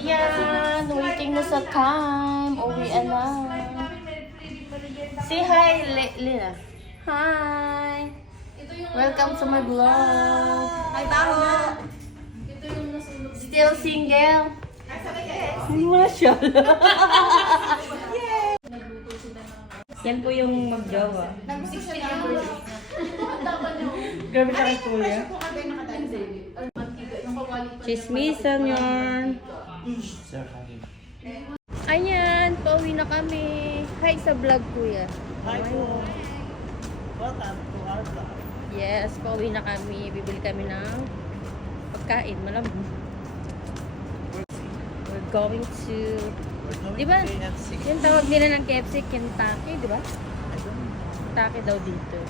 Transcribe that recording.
Ayan, waiting na sa time. Uwian na. Say hi, Lina. Hi. Welcome to my vlog. Hi, Baho! Still single? Hindi mo na siya. Yan po yung mag-jowa. Grabe ka kay Kuya. Chismisan yun. Ayan, pauwi na kami. Hi sa vlog, Kuya. Hi po. Welcome to our vlog. Yes, pauwi na kami. Bibili kami ng pagkain. Malamang. We're going to... Di ba? Yung tawag nila ng KFC, Kentucky, di ba? Kentucky daw dito.